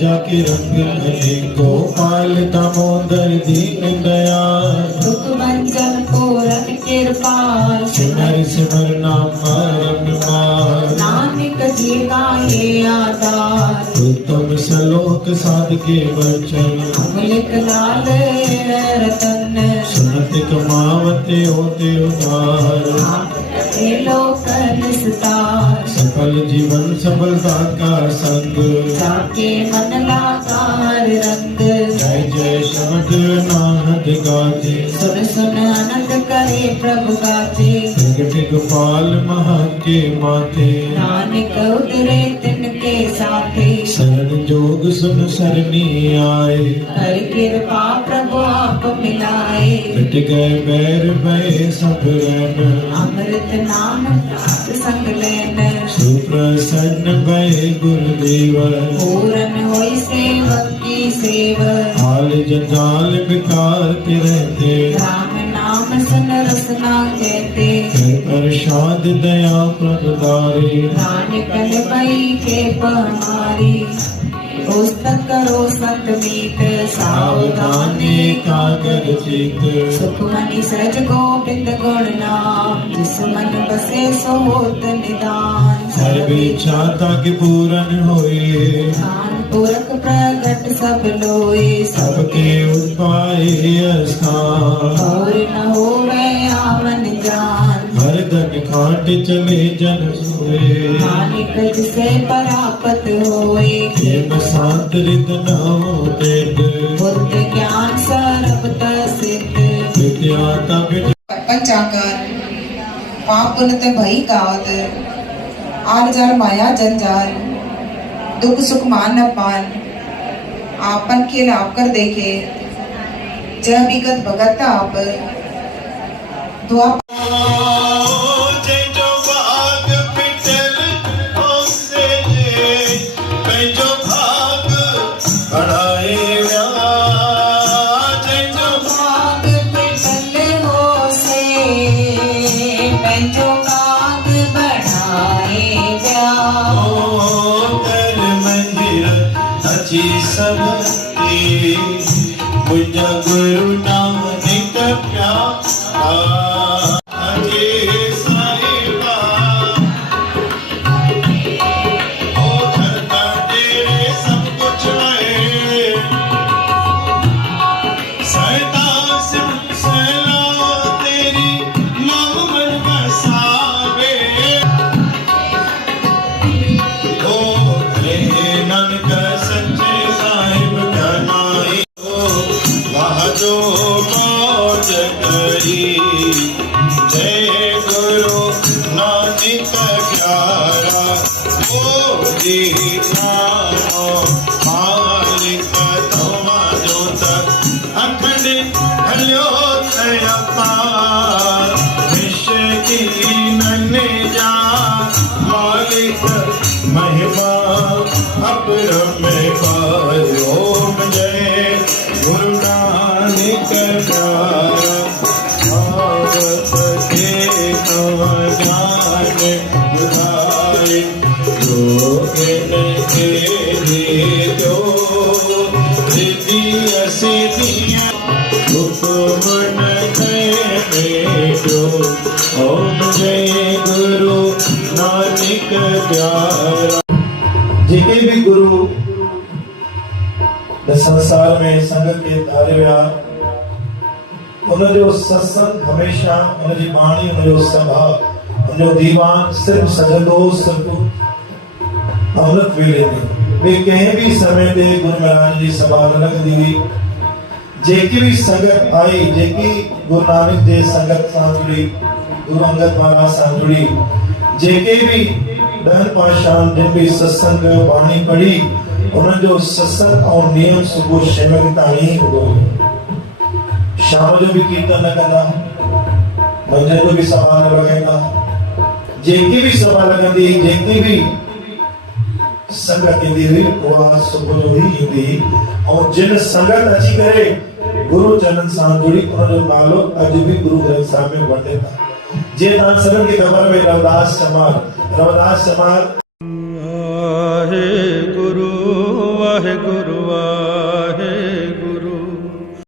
जाके रंग भले गोपाल दामोदर दीन दयाल दुख भंजन पूरन कृपाल सिमर सिमर नाम मरण मार नानक जी का ये आधार उत्तम सलोक साधके वचन अमृत लाल रतन सुनत कमावते होते उधार लोक निस्तार सफल जीवन सफलता का संग जाके मन लाकार रंग जय जय शब्द नानक गाजे सुन सुन आनंद करे प्रभु गाजे प्रगट गोपाल महा के माथे नानक उतरे तिनके साथे शरण जोग सुन सरनी आए हर कृपा प्रभु आप मिलाए मिट गए बैर भय सब रैन अमृत नाम संग लेन सुप्रसन्न भय गुरुदेव पूरन होई सेवक की सेव हाल जंजाल बिकार रहते राम नाम सुन रसना कहते कर प्रसाद दया प्रभुदारी नानक भई के पहारी पुस्तक करो सतमीत सावधानी कागर चित सुख मनि सहज गोविंद गुण नाम जिस मन बसे सो होत निदान सर्व इच्छा ताकि पूरन होए स्थान पुरख प्रगट सब लोए सबके उपाय स्थान और न होवे आवन जान हर धन खाट चले जन सोए नानक जिसे परापत होए प्रेम शांत रित नाम तेज बुद्ध ज्ञान सर्वत सिद्ध विद्या तप पंचाकर पाप पुण्य ते भई गावत आल जाल माया जंजाल दुख सुख मान न पान आपन खेल आप कर देखे जब विगत भगत आप दुआ मुझा गुरु नानक प्यारा अजे साहिबा ओ धरता तेरे सब कुछ है सदा सिमसला तेरी नाम मन बसावे ओ रे नानक सच्चे साहिब कनाई जो मौज करी जय गुरु नानक प्यारा मोदी नामो मालिक तोमा जोत अखंड हल्यो पार विश्व की नन्हे जा मालिक महिमा अपरम पार ओम जय गुरु नानक प्यारा भागवत के ज्ञान बुधाई के दो सिद्धिया सिद्धिया हुक्म दो ओम जय गुरु नानक प्यारा। जेके भी गुरु संसार में संगत के तारे विया उनजो सत्संग हमेशा उनजी बाणी उनजो सभा उनजो दीवान सिर्फ सजंदो सिर्फ अमृत वेले में वे कहीं भी समय ते गुरु महाराज जी सभा न लगदी हुई जेकी भी संगत आई जेकी गुरु नानक जे संगत सां जुड़ी गुरु अंगद महाराज सां जुड़ी जेके भी ॾहनि पातशाहनि जिन भी सत्संग बाणी पढ़ी उनजो सत्संग और नियम सुबह 6 बजे ताणी ही हो शाम जो भी कीर्तन न कंदा मंझंदि जो भी सभा न लॻाईंदा जेकी भी सभा लगंदी जेकी भी संगत ईंदी हुई उहा सुबह जो ही ईंदी और जिन संगत अची करे गुरु चरणन सां जुड़ी उनजो नालो अॼु भी गुरु ग्रंथ साहिब में वठे था। जे तव्हां सभिनि खे ख़बर में रविदास चमार